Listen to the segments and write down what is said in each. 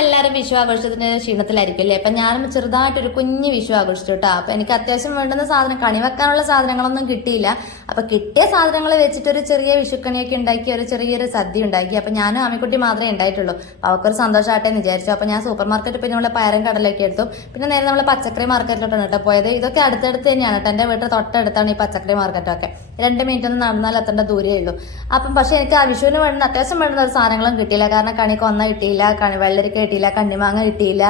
എല്ലാവരും വിഷു ആഘോഷത്തിന് ക്ഷീണത്തിലായിരിക്കും അല്ലേ. അപ്പം ഞാനും ചെറുതായിട്ടൊരു കുഞ്ഞ് വിഷു ആഘോഷിച്ചു കേട്ടോ. അപ്പം എനിക്ക് അത്യാവശ്യം വേണ്ടുന്ന സാധനം കണി വെക്കാനുള്ള സാധനങ്ങളൊന്നും കിട്ടിയില്ല. അപ്പം കിട്ടിയ സാധനങ്ങൾ വെച്ചിട്ടൊരു ചെറിയ വിഷുക്കണിയൊക്കെ ഉണ്ടാക്കി ഒരു ചെറിയൊരു സദ്യ ഉണ്ടാക്കി. അപ്പം ഞാനും ആമിക്കുട്ടി മാത്രമേ ഉണ്ടായിട്ടുള്ളൂ. അപ്പം അവർക്കൊരു സന്തോഷമായിട്ടെ എന്ന് വിചാരിച്ചു. അപ്പം ഞാൻ സൂപ്പർ മാർക്കറ്റ് പിന്നെ നമ്മൾ പയറും കടലൊക്കെ എടുത്തു. പിന്നെ നേരെ നമ്മൾ പച്ചക്കറി മാർക്കറ്റിലോട്ടാണ് കേട്ടോ പോയത്. ഇതൊക്കെ അടുത്തടുത്ത് തന്നെയാണ് കേട്ടോ. എൻ്റെ വീട്ടിൽ തൊട്ടടുത്താണ് ഈ പച്ചക്കറി മാർക്കറ്റൊക്കെ. 2 മിനിറ്റ് ഒന്നും നടന്നാൽ എത്തേണ്ട ദൂരേ ഉള്ളൂ. അപ്പം പക്ഷെ എനിക്ക് ആ വിഷുവിന് വേണ്ടുന്ന അത്യാവശ്യം വേണ്ടുന്ന ഒരു സാധനങ്ങളും കിട്ടിയില്ല. കാരണം കണിക്കൊന്ന കിട്ടിയില്ല, വെള്ളരിക്ക കിട്ടിയില്ല, കണ്ണിമാങ്ങ കിട്ടിയില്ല,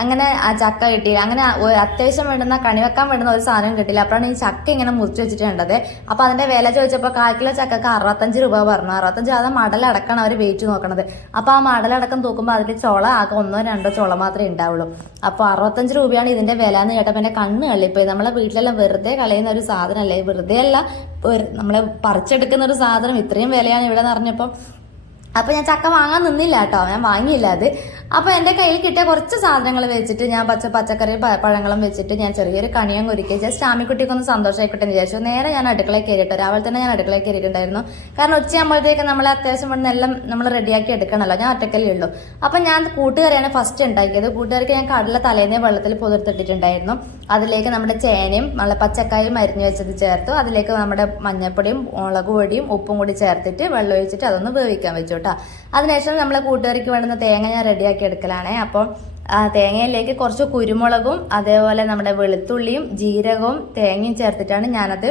അങ്ങനെ ആ ചക്ക കിട്ടിയില്ല. അങ്ങനെ അത്യാവശ്യം വേണ്ടുന്ന കണി വെക്കാൻ വേണ്ടുന്ന ഒരു സാധനം കിട്ടിയില്ല. അപ്പോഴാണ് ഈ ചക്ക ഇങ്ങനെ മുറിച്ച് വെച്ചിട്ട് കണ്ടത്. അപ്പോൾ അതിന്റെ വില ചോദിച്ചപ്പോൾ 1/4 കിലോ ചക്കക്ക് 65 രൂപ പറഞ്ഞു. 65 അത് മടലടക്കാണ് അവർ വെയിറ്റ് നോക്കണത്. അപ്പോൾ ആ മടലടക്കം തൂക്കുമ്പോൾ അതിൽ ചോള ആകെ 1-2 ചോള മാത്രമേ ഉണ്ടാവുള്ളൂ. അപ്പോൾ 65 രൂപയാണ് ഇതിന്റെ വില എന്ന് കേട്ടപ്പോൾ എൻ്റെ കണ്ണ് കള്ളിപ്പോയി. നമ്മളെ വീട്ടിലെല്ലാം വെറുതെ കളയുന്ന ഒരു സാധനമല്ലേ, വെറുതെ അല്ല നമ്മളെ പറിച്ചെടുക്കുന്ന ഒരു സാധനം ഇത്രയും വിലയാണ് ഇവിടെ എന്ന് അറിഞ്ഞപ്പോൾ അപ്പോൾ ഞാൻ ചക്ക വാങ്ങാൻ നിന്നില്ല കേട്ടോ, ഞാൻ വാങ്ങിയില്ല അത്. അപ്പോൾ എൻ്റെ കയ്യിൽ കിട്ടിയ കുറച്ച് സാധനങ്ങൾ വെച്ചിട്ട് ഞാൻ പച്ചക്കറി പഴങ്ങളും വെച്ചിട്ട് ഞാൻ ചെറിയൊരു കണിയും ഒരുക്കി. ജസ്റ്റ് ആമിക്കുട്ടിക്കൊന്ന് സന്തോഷമായിക്കോട്ടെ എന്ന് വിചാരിച്ചു. നേരെ ഞാൻ അടുക്കളയിൽ കയറിയിട്ട് രാവിലെ തന്നെ ഞാൻ അടുക്കളയിൽ കയറിയിട്ടുണ്ടായിരുന്നു. കാരണം ഉച്ചയാകുമ്പോഴത്തേക്ക് നമ്മൾ അത്യാവശ്യം വേണ്ട എല്ലാം നമ്മൾ റെഡിയാക്കി എടുക്കണമല്ലോ, ഞാൻ ഒറ്റക്കല്ലേ ഉള്ളൂ. അപ്പം ഞാൻ കൂട്ടുകറിയാണ് ഫസ്റ്റ് ഉണ്ടാക്കിയത്. കൂട്ടുകറിക്ക് ഞാൻ കടല തലേന്നേ വെള്ളത്തിൽ പുതിർത്തിട്ടിട്ടുണ്ടായിരുന്നു. അതിലേക്ക് നമ്മുടെ ചേനയും നല്ല പച്ചക്കായും അരിഞ്ഞു വെച്ചത് ചേർത്തു. അതിലേക്ക് നമ്മുടെ മഞ്ഞൾപ്പൊടിയും മുളക് പൊടിയും ഉപ്പും കൂടി ചേർത്തിട്ട് വെള്ളം ഒഴിച്ചിട്ട് അതൊന്ന് വേവിക്കാൻ വെച്ചു കേട്ടോ. അതിനുശേഷം നമ്മളെ കൂട്ടുകറിക്ക് വേണ്ടുന്ന തേങ്ങ ഞാൻ റെഡിയാക്കി എടുക്കലാണ്. അപ്പോൾ തേങ്ങയിലേക്ക് കുറച്ച് കുരുമുളകും അതേപോലെ നമ്മുടെ വെളുത്തുള്ളിയും ജീരകവും തേങ്ങയും ചേർത്തിട്ടാണ് ഞാനത്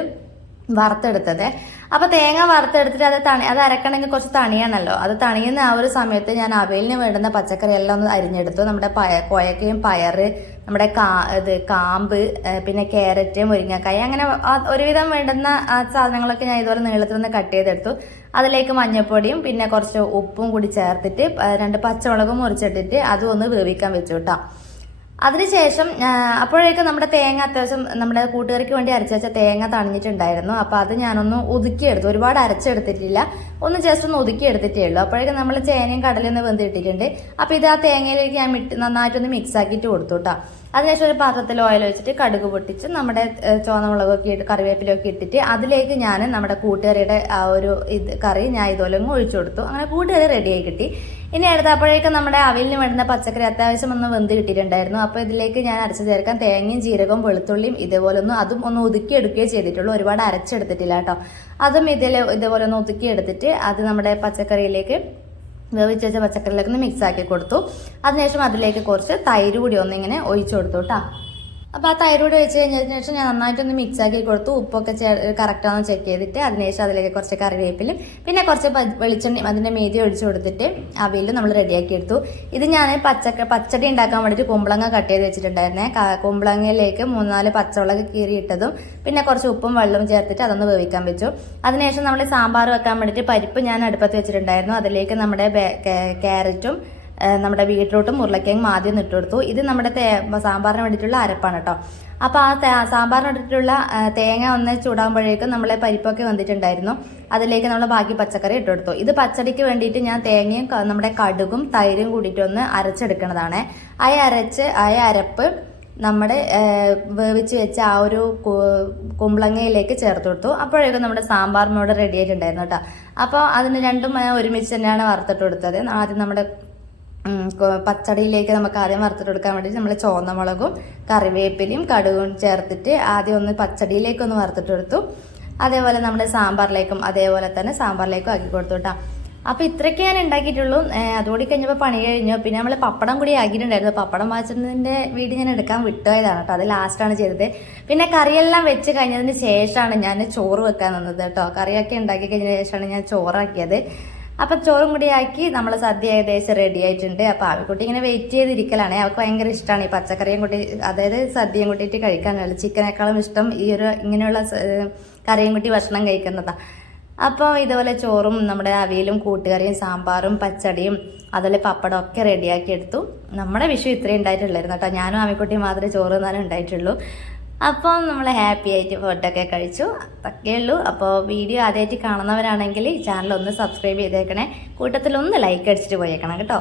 വറുത്തെടുത്തത്. അപ്പോൾ തേങ്ങ വറുത്തെടുത്തിട്ട് അത് അരക്കണമെങ്കിൽ കുറച്ച് തണിയാണല്ലോ. അത് തണിയുന്ന ആ ഒരു സമയത്ത് ഞാൻ അവലിന് വേണ്ടുന്ന പച്ചക്കറി എല്ലാം ഒന്ന് അരിഞ്ഞെടുത്തു. നമ്മുടെ കോയക്കയും പയറ്, നമ്മുടെ കാമ്പ്, പിന്നെ ക്യാരറ്റ്, മുരിങ്ങക്കായ, അങ്ങനെ ഒരുവിധം വേണ്ടുന്ന സാധനങ്ങളൊക്കെ ഞാൻ ഇതുപോലെ നീളത്തിലൊന്ന് കട്ട് ചെയ്തെടുത്തു. അതിലേക്ക് മഞ്ഞൾപ്പൊടിയും പിന്നെ കുറച്ച് ഉപ്പും കൂടി ചേർത്തിട്ട് 2 പച്ചമുളകും മുറിച്ചിട്ടിട്ട് അതും ഒന്ന് വേവിക്കാൻ വെച്ചു കേട്ടോ. അതിനുശേഷം അപ്പോഴേക്കും നമ്മുടെ തേങ്ങ അത്യാവശ്യം നമ്മുടെ കൂട്ടുകറിക്ക് വേണ്ടി അരച്ച് വെച്ച തേങ്ങ തണിഞ്ഞിട്ടുണ്ടായിരുന്നു. അപ്പോൾ അത് ഞാനൊന്ന് ഒതുക്കിയെടുത്തു. ഒരുപാട് അരച്ചെടുത്തിട്ടില്ല, ഒന്ന് ജസ്റ്റ് ഒന്ന് ഒതുക്കിയെടുത്തിട്ടേ ഉള്ളൂ. അപ്പോഴേക്കും നമ്മൾ ചേനയും കടലയും ഒന്ന് വെന്തിട്ടിട്ടുണ്ട്. അപ്പോൾ ഇത് ആ തേങ്ങയിലേക്ക് ഞാൻ നന്നായിട്ടൊന്ന് മിക്സ് ആക്കിയിട്ട് കൊടുത്തു കേട്ടോ. അതിനുശേഷം ഒരു പാത്രത്തിൽ ഓയിൽ വെച്ചിട്ട് കടുക് പൊട്ടിച്ച് നമ്മുടെ ചുവന്ന മുളകൊക്കെ ഇട്ട് കറിവേപ്പിലൊക്കെ ഇട്ടിട്ട് അതിലേക്ക് ഞാൻ നമ്മുടെ കൂട്ടുകറിയുടെ ആ ഒരു കറി ഞാൻ ഇതുപോലെ ഒഴിച്ചു കൊടുത്തു. അങ്ങനെ കൂട്ടുകറി റെഡിയായി കിട്ടി. ഇനി എടുത്തപ്പോഴേക്കും നമ്മുടെ അവിലിന് വേണ്ടുന്ന പച്ചക്കറി അത്യാവശ്യം ഒന്ന് വെന്ത് കിട്ടിയിട്ടുണ്ടായിരുന്നു. അപ്പോൾ ഇതിലേക്ക് ഞാൻ അരച്ച് ചേർക്കാൻ തേങ്ങയും ജീരകവും വെളുത്തുള്ളിയും അതും ഒന്ന് ഒതുക്കി എടുക്കുകയോ ചെയ്തിട്ടുള്ളൂ, ഒരുപാട് അരച്ചെടുത്തിട്ടില്ല കേട്ടോ. അതും ഇതേപോലെ ഒന്ന് ഒതുക്കി എടുത്തിട്ട് അത് നമ്മുടെ പച്ചക്കറിയിലേക്ക് വേവിച്ച് വെച്ച പച്ചക്കറിയിലേക്ക് ഒന്ന് മിക്സ് ആക്കി കൊടുത്തു. അതിനുശേഷം അതിലേക്ക് കുറച്ച് തൈര് കൂടി ഒന്നിങ്ങനെ ഒഴിച്ചു കൊടുത്തു കേട്ടോ. അപ്പോൾ ആ തൈര് കൂടി ഒഴിച്ച് കഴിഞ്ഞതിന് ശേഷം ഞാൻ നന്നായിട്ടൊന്ന് മിക്സ് ആക്കി കൊടുത്തു. ഉപ്പൊക്കെ കറക്റ്റാണെന്ന് ചെക്ക് ചെയ്തിട്ട് അതിനുശേഷം അതിലേക്ക് കുറച്ച് കറിവേപ്പിലും പിന്നെ കുറച്ച് വെളിച്ചെണ്ണയും അതിൻ്റെ മീതി ഒഴിച്ചു കൊടുത്തിട്ട് അവിയലും നമ്മൾ റെഡിയാക്കി എടുത്തു. ഇത് ഞാൻ പച്ചടി ഉണ്ടാക്കാൻ വേണ്ടിയിട്ട് കുമ്പളങ്ങ കട്ട് ചെയ്ത് വെച്ചിട്ടുണ്ടായിരുന്നേ. കുമ്പളങ്ങയിലേക്ക് 3-4 പച്ചമുളക് കീറിയിട്ടതും പിന്നെ കുറച്ച് ഉപ്പും വെള്ളവും ചേർത്തിട്ട് അതൊന്ന് വേവിക്കാൻ വെച്ചു. അതിനുശേഷം നമ്മൾ സാമ്പാർ വെക്കാൻ വേണ്ടിയിട്ട് പരിപ്പ് ഞാൻ അടുപ്പത്ത് വെച്ചിട്ടുണ്ടായിരുന്നു. അതിലേക്ക് നമ്മുടെ ക്യാരറ്റും നമ്മുടെ ബീട്രൂട്ടും ഉരുളക്കിഴങ്ങും ആദ്യം ഇട്ട് കൊടുത്തു. ഇത് നമ്മുടെ സാമ്പാറിന് വേണ്ടിയിട്ടുള്ള അരപ്പാണ് കേട്ടോ. അപ്പോൾ ആ സാമ്പാറിന് വേണ്ടിയിട്ടുള്ള തേങ്ങ ഒന്ന് ചൂടാകുമ്പോഴേക്കും നമ്മളെ പരിപ്പൊക്കെ വന്നിട്ടുണ്ടായിരുന്നു. അതിലേക്ക് നമ്മൾ ബാക്കി പച്ചക്കറി ഇട്ട് കൊടുത്തു. ഇത് പച്ചടിക്ക് വേണ്ടിയിട്ട് ഞാൻ തേങ്ങയും നമ്മുടെ കടുകും തൈരും കൂടിയിട്ട് ഒന്ന് അരച്ചെടുക്കുന്നതാണ്. ആ അരപ്പ് നമ്മുടെ വേവിച്ച് വെച്ച ആ ഒരു കുമ്പളങ്ങയിലേക്ക് ചേർത്ത് കൊടുത്തു. അപ്പോഴേക്കും നമ്മുടെ സാമ്പാറിനോട് റെഡി ആയിട്ടുണ്ടായിരുന്നു കേട്ടോ. അപ്പോൾ അതിന് രണ്ടും ഒരുമിച്ച് തന്നെയാണ് വറുത്തിട്ട് കൊടുത്തത്. ആദ്യം നമ്മുടെ പച്ചടിയിലേക്ക് നമുക്ക് ആദ്യം വറുത്തിട്ട് കൊടുക്കാൻ വേണ്ടി നമ്മൾ ചുവന്ന മുളകും കറിവേപ്പിലയും കടുകും ചേർത്തിട്ട് ആദ്യം ഒന്ന് പച്ചടിയിലേക്കൊന്ന് വറുത്തിട്ട് കൊടുത്തു. അതേപോലെ നമ്മുടെ സാമ്പാറിലേക്കും ആക്കി കൊടുത്തു കേട്ടോ. അപ്പോൾ ഇത്രയൊക്കെ ഞാൻ ഉണ്ടാക്കിയിട്ടുള്ളൂ. അതുകൂടി കഴിഞ്ഞപ്പോൾ പണി കഴിഞ്ഞു. പിന്നെ നമ്മൾ പപ്പടം കൂടി ആക്കിയിട്ടുണ്ടായിരുന്നു. പപ്പടം വാങ്ങിച്ചതിൻ്റെ വീഡിയോ ഞാൻ എടുക്കാൻ വിട്ടുപോയതാണ് കേട്ടോ, അത് ലാസ്റ്റാണ് ചെയ്തത്. പിന്നെ കറിയെല്ലാം വെച്ച് കഴിഞ്ഞതിന് ശേഷമാണ് ഞാൻ ചോറ് വെക്കാൻ നിന്നത് കേട്ടോ. കറിയൊക്കെ ഉണ്ടാക്കി കഴിഞ്ഞതിന് ശേഷമാണ് ഞാൻ ചോറാക്കിയത്. അപ്പം ചോറും കൂടി ആക്കി നമ്മൾ സദ്യ ഏകദേശം റെഡി ആയിട്ടുണ്ട്. അപ്പോൾ ആവിക്കുട്ടി ഇങ്ങനെ വെയിറ്റ് ചെയ്തിരിക്കലാണ്. അവൾക്ക് ഭയങ്കര ഇഷ്ടമാണ് ഈ പച്ചക്കറിയും കൂട്ടി, അതായത് സദ്യയും കൂട്ടിയിട്ട് കഴിക്കാനുള്ള ചിക്കനേക്കാളും ഇഷ്ടം ഇങ്ങനെയുള്ള കറിയും കൂട്ടി ഭക്ഷണം കഴിക്കുന്നതാണ്. അപ്പോൾ ഇതുപോലെ ചോറും നമ്മുടെ അവിയലും കൂട്ടുകറിയും സാമ്പാറും പച്ചടിയും അതുപോലെ പപ്പടം ഒക്കെ റെഡിയാക്കി എടുത്തു. നമ്മുടെ വിഷു ഇത്രയും ഉണ്ടായിട്ടുള്ളായിരുന്നു കേട്ടോ. ഞാനും ആവിക്കുട്ടിയും മാത്രമേ ചോറ് തിന്നാനും ഉണ്ടായിട്ടുള്ളൂ. അപ്പോൾ നമ്മൾ ഹാപ്പി ആയിട്ട് ഫുഡൊക്കെ കഴിച്ചു, അതൊക്കെ ഉള്ളൂ. അപ്പോൾ വീഡിയോ ആദ്യമായിട്ട് കാണുന്നവരാണെങ്കിൽ ചാനൽ ഒന്ന് സബ്സ്ക്രൈബ് ചെയ്തേക്കണേ, കൂട്ടത്തിലൊന്ന് ലൈക്ക് അടിച്ചിട്ട് പോയേക്കണം കേട്ടോ.